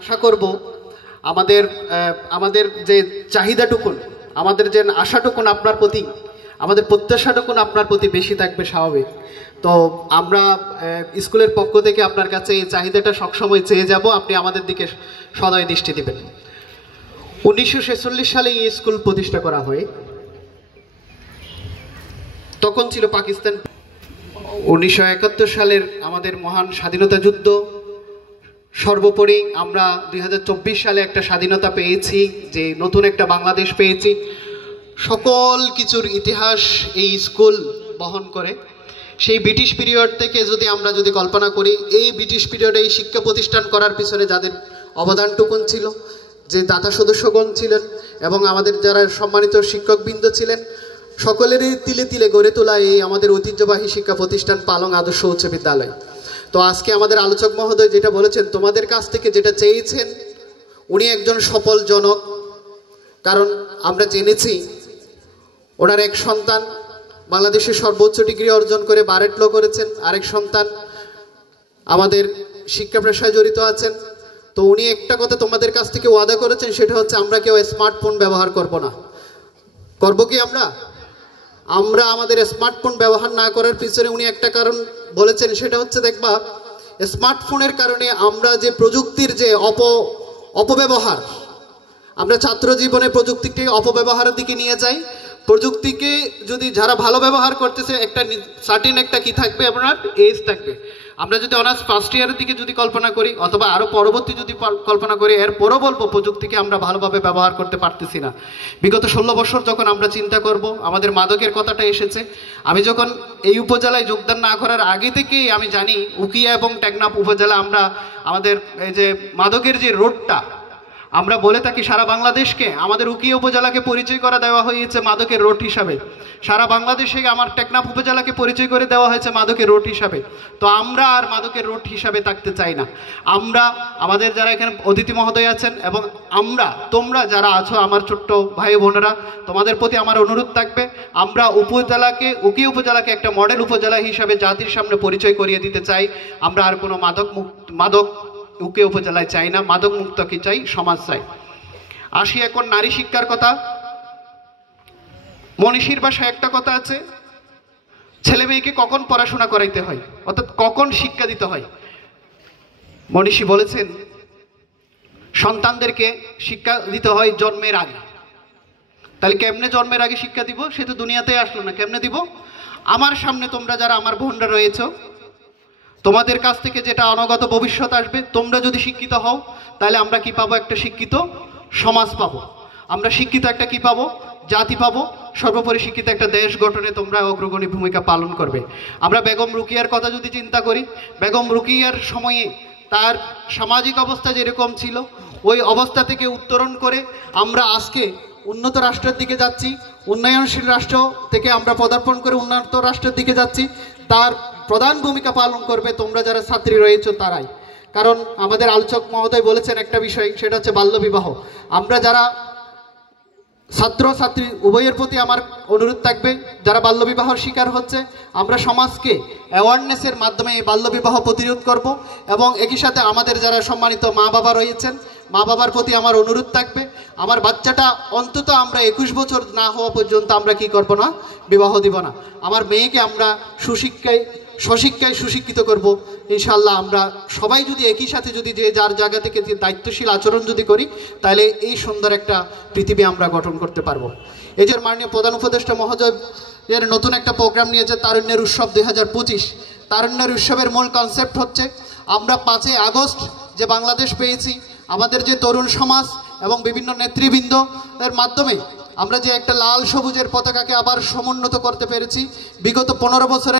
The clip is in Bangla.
আশা করব আমাদের আমাদের যে চাহিদাটুকুন, আমাদের যে আশাটুকুন আপনার প্রতি, আমাদের প্রত্যাশাটুকুন আপনার প্রতি বেশি থাকবে স্বাভাবিক। তো আমরা স্কুলের পক্ষ থেকে আপনার কাছে এই চাহিদাটা সবসময় চেয়ে যাব, আপনি আমাদের দিকে সদয় দৃষ্টি দেবেন। 1946 সালে এই স্কুল প্রতিষ্ঠা করা হয়, তখন ছিল পাকিস্তান। 1971 সালের আমাদের মহান স্বাধীনতা যুদ্ধ, সর্বোপরি আমরা 2024 সালে একটা স্বাধীনতা পেয়েছি, যে নতুন একটা বাংলাদেশ পেয়েছি। সকল কিছুর ইতিহাস এই স্কুল বহন করে। সেই ব্রিটিশ পিরিয়ড থেকে আমরা যদি কল্পনা করি, এই ব্রিটিশ পিরিয়ডে এই শিক্ষা প্রতিষ্ঠান করার পিছনে যাদের অবদানটুকুন ছিল, যে দাতা সদস্যগণ ছিলেন এবং আমাদের যারা সম্মানিত শিক্ষকবৃন্দ ছিলেন, সকলেরই তিলে তিলে গড়ে তোলা এই আমাদের ঐতিহ্যবাহী শিক্ষা প্রতিষ্ঠান পালং আদর্শ উচ্চ বিদ্যালয়। তো আজকে আমাদের আলোচক মহোদয় যেটা বলেছেন, তোমাদের কাছ থেকে যেটা চেয়েছেন, উনি একজন সফল জনক। কারণ আমরা জেনেছি ওনার এক সন্তান বাংলাদেশের সর্বোচ্চ ডিগ্রি অর্জন করে বারেট ল করেছেন, আরেক সন্তান আমাদের শিক্ষা পেশায় জড়িত আছেন। তো উনি একটা কথা তোমাদের কাছ থেকে ওয়াদা করেছেন, সেটা হচ্ছে আমরা কেউ স্মার্টফোন ব্যবহার করব না। করবো কি আমরা আমাদের স্মার্টফোন ব্যবহার না করার পিছনে উনি একটা কারণ বলেছেন, সেটা হচ্ছে দেখবা স্মার্টফোনের কারণে আমরা যে প্রযুক্তির যে অপব্যবহার, আমরা ছাত্র জীবনে প্রযুক্তিকে অপব্যবহারের দিকে নিয়ে যাই। প্রযুক্তিকে যদি যারা ভালো ব্যবহার করতেছে, একটা সার্টেন একটা কি থাকবে, আপনার এজ থাকবে। আমরা যদি অনার্স ফার্স্ট ইয়ারের দিকে যদি কল্পনা করি, অথবা আরও পরবর্তী যদি কল্পনা করি, এরপরও বলবো প্রযুক্তিকে আমরা ভালোভাবে ব্যবহার করতে পারতেছি না। বিগত 16 বছর যখন আমরা চিন্তা করব, আমাদের মাদকের কথাটা এসেছে। আমি যখন এই উপজেলায় যোগদান না করার আগে থেকেই আমি জানি উকিয়া এবং টেকনাফ উপজেলা আমাদের এই যে মাদকের যে রোডটা, আমরা বলে থাকি সারা বাংলাদেশকে, আমাদের উকিয়া উপজেলাকে পরিচয় করে দেওয়া হয়েছে মাদকের রোড হিসাবে। সারা বাংলাদেশে আমার টেকনাফ উপজেলাকে পরিচয় করে দেওয়া হয়েছে মাদকের রোড হিসাবে। তো আমরা আর মাদকের রোড হিসাবে থাকতে চাই না। আমরা আমাদের যারা এখানে অতিথি মহোদয় আছেন এবং তোমরা যারা আছো আমার ছোট্ট ভাই বোনেরা, তোমাদের প্রতি আমার অনুরোধ থাকবে, আমরা উকিয়া উপজেলাকে একটা মডেল উপজেলা হিসাবে জাতির সামনে পরিচয় করিয়ে দিতে চাই। আমরা আর কোনো মাদক উকিয়া উপজেলায় চাই না, মাদক মুক্ত কি চাই, সমাজ চাই। আসি এখন নারী শিক্ষার কথা। মনীষীর ভাষায় একটা কথা আছে, ছেলে মেয়েকে কখন পড়াশোনা করাইতে হয়, অর্থাৎ কখন শিক্ষা দিতে হয়। মনীষী বলেছেন সন্তানদেরকে শিক্ষা দিতে হয় জন্মের আগে। তাহলে কেমনে জন্মের আগে শিক্ষা দিব? সে তো দুনিয়াতে আসলো না, কেমনে দিব? আমার সামনে তোমরা যারা আমার বোনরা রয়েছে, তোমাদের কাছ থেকে যেটা অনাগত ভবিষ্যৎ আসবে, তোমরা যদি শিক্ষিত হও, তাহলে আমরা কি পাবো? একটা শিক্ষিত সমাজ পাবো। আমরা শিক্ষিত একটা কি পাবো? জাতি পাবো। সর্বোপরি শিক্ষিত একটা দেশ গঠনে তোমরা অগ্রগণী ভূমিকা পালন করবে। আমরা বেগম রুকিয়ার কথা যদি চিন্তা করি, বেগম রুকিয়ার সময়ে তার সামাজিক অবস্থা যেরকম ছিল, ওই অবস্থা থেকে উত্তরণ করে আমরা আজকে উন্নত রাষ্ট্রের দিকে যাচ্ছি। উন্নয়নশীল রাষ্ট্র থেকে আমরা পদার্পণ করে উন্নত রাষ্ট্রের দিকে যাচ্ছি। তার প্রধান ভূমিকা পালন করবে তোমরা যারা ছাত্রী রয়েছে তারাই। কারণ আমাদের আলোচক মহোদয় বলেছেন একটা বিষয়, সেটা হচ্ছে বাল্যবিবাহ। আমরা যারা ছাত্র ছাত্রী উভয়ের প্রতি আমার অনুরোধ থাকবে, যারা বাল্যবিবাহর শিকার হচ্ছে, আমরা সমাজকে অ্যাওয়ারনেসের মাধ্যমে এই বাল্যবিবাহ প্রতিরোধ করব। এবং একই সাথে আমাদের যারা সম্মানিত মা বাবা রয়েছেন, মা বাবার প্রতি আমার অনুরোধ থাকবে, আমার বাচ্চাটা অন্তত আমরা 21 বছর না হওয়া পর্যন্ত আমরা কি করব না, বিবাহ দিব না। আমার মেয়েকে আমরা স্বশিক্ষায় সুশিক্ষিত করব ইনশাল্লাহ। আমরা সবাই যদি একই সাথে যদি যে যার জায়গা থেকে যে দায়িত্বশীল আচরণ যদি করি, তাহলে এই সুন্দর একটা পৃথিবী আমরা গঠন করতে পারবো। এই যে মাননীয় প্রধান উপদেষ্টা মহোদয় নতুন একটা প্রোগ্রাম নিয়েছে, তারুণ্যের উৎসব 2025। তারুণ্যের উৎসবের মূল কনসেপ্ট হচ্ছে আমরা 5 আগস্ট যে বাংলাদেশ পেয়েছি, আমাদের যে তরুণ সমাজ এবং বিভিন্ন নেতৃবৃন্দের মাধ্যমে আমরা যে একটা লাল সবুজের পতাকাকে আবার সমুন্নত করতে পেরেছি। বিগত 15 বছরে